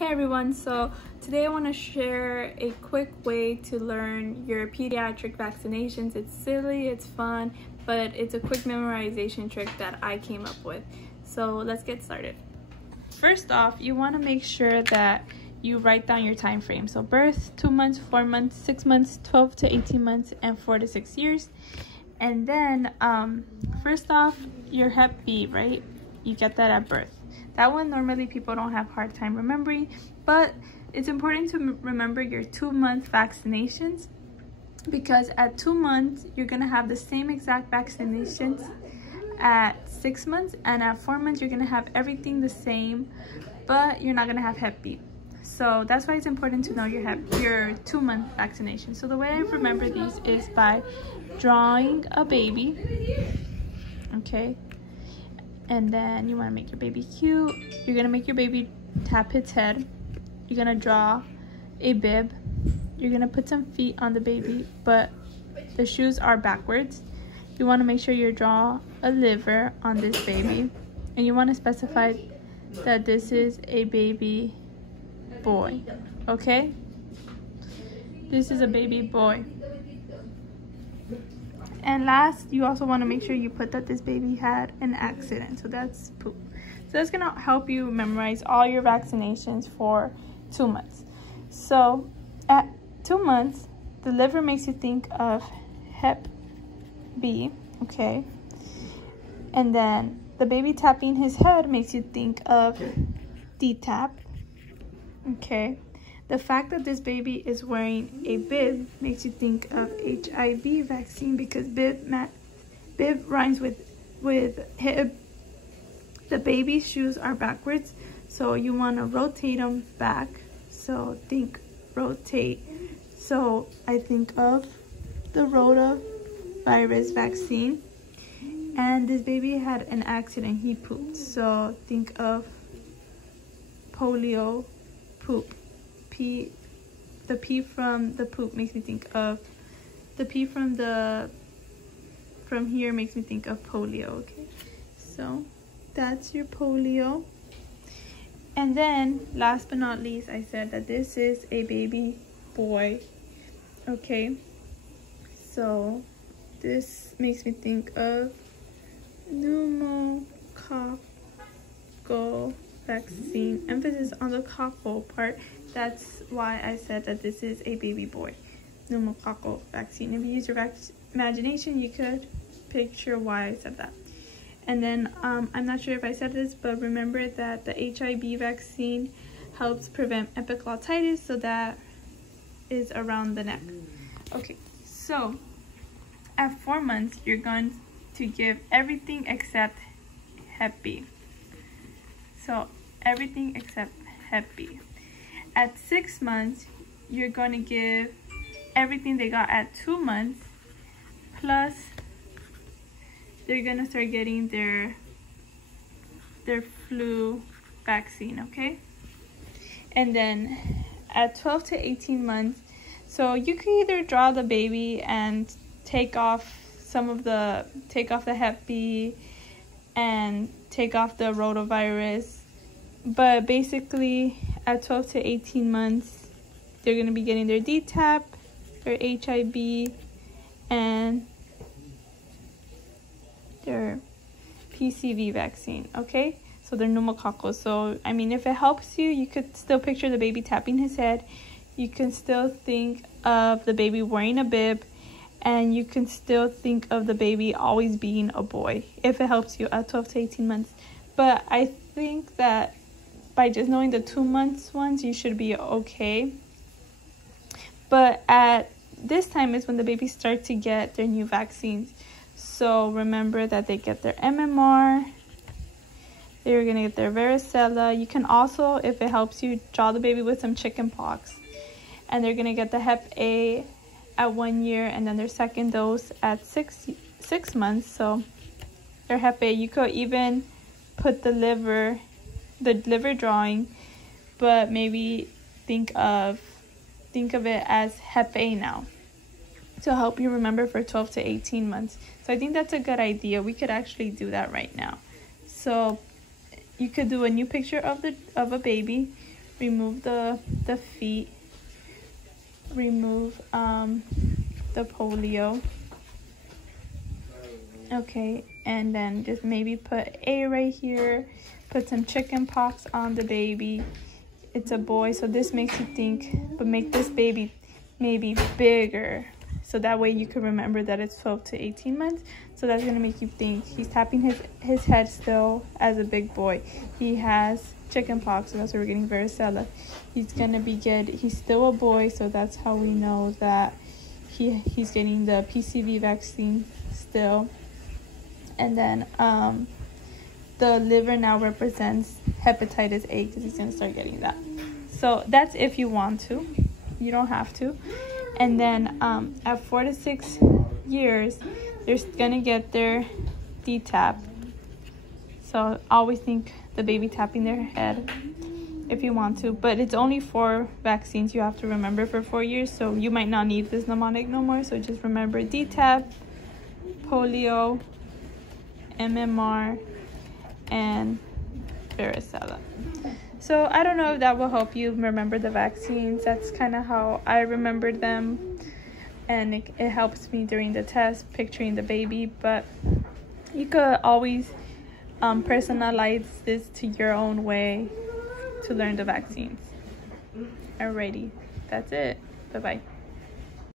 Hey everyone, so today I want to share a quick way to learn your pediatric vaccinations. It's silly, it's fun, but it's a quick memorization trick that I came up with. So let's get started. First off, you want to make sure that you write down your time frame. So birth, 2 months, 4 months, 6 months, 12 to 18 months, and 4 to 6 years. And then first off, your Hep B, right? You get that at birth. That one normally people don't have a hard time remembering, but it's important to remember your 2-month vaccinations, because at 2 months you're gonna have the same exact vaccinations at 6 months, and at 4 months you're gonna have everything the same, but you're not gonna have Hep B. So that's why it's important to know your 2-month vaccination. So the way I remember these is by drawing a baby, okay? And then you want to make your baby cute. You're going to make your baby tap its head. You're going to draw a bib. You're going to put some feet on the baby, but the shoes are backwards. You want to make sure you draw a liver on this baby. And you want to specify that this is a baby boy, okay? This is a baby boy. And last, you also want to make sure you put that this baby had an accident. So that's poop. So that's going to help you memorize all your vaccinations for 2 months. So at 2 months, the liver makes you think of Hep B, okay? And then the baby tapping his head makes you think of DTaP, okay? The fact that this baby is wearing a bib makes you think of HIV vaccine, because bib rhymes with hip. The baby's shoes are backwards, so you want to rotate them back. So think rotate. So I think of the rotavirus vaccine. And this baby had an accident, he pooped. So think of polio poop. The P from the poop makes me think of, the P from here makes me think of polio, okay? So that's your polio. And then last but not least, I said that this is a baby boy, okay? So this makes me think of pneumococcal vaccine, emphasis on the cockle part. That's why I said that this is a baby boy, pneumococcal vaccine. If you use your imagination, you could picture why I said that. And then I'm not sure if I said this, but remember that the HIV vaccine helps prevent epiglottitis, so that is around the neck. Okay, so at 4 months, you're going to give everything except Hep B. So everything except Hep B. At 6 months, you're going to give everything they got at 2 months, plus they're going to start getting their flu vaccine, okay? And then at 12 to 18 months, so you can either draw the baby and take off the Hep B and take off the rotavirus, but basically at 12 to 18 months, they're going to be getting their DTaP, their HIV, and their PCV vaccine, okay? So they're pneumococcal. So, I mean, if it helps you, you could still picture the baby tapping his head. You can still think of the baby wearing a bib, and you can still think of the baby always being a boy, if it helps you at 12 to 18 months. But I think that by just knowing the 2 months ones, you should be okay. But at this time is when the babies start to get their new vaccines. So remember that they get their MMR, they're gonna get their varicella. You can also, if it helps you, draw the baby with some chicken pox. And they're gonna get the Hep A at 1 year, and then their second dose at six months. So their Hep A, you could even put the liver drawing, but maybe think of it as Hep A now, to help you remember for 12 to 18 months. So I think that's a good idea. We could actually do that right now. So you could do a new picture of a baby, remove the feet, remove the polio. Okay, and then just maybe put A right here, put some chicken pox on the baby. It's a boy, so this makes you think, but make this baby maybe bigger, so that way you can remember that it's 12 to 18 months. So that's gonna make you think he's tapping his head still as a big boy. He has chicken pox, so that's why we're getting varicella. He's gonna be he's still a boy, so that's how we know that he's getting the PCV vaccine still. And then the liver now represents hepatitis A, because he's gonna start getting that. So that's if you want to. You don't have to. And then at 4 to 6 years, they're gonna get their D-tap. So always think the baby tapping their head if you want to. But it's only 4 vaccines you have to remember for 4 years. So you might not need this mnemonic no more. So just remember D-tap, polio, MMR, and varicella. So I don't know if that will help you remember the vaccines. That's kind of how I remembered them, and it helps me during the test picturing the baby. But you could always personalize this to your own way to learn the vaccines. Alrighty, that's it. Bye bye.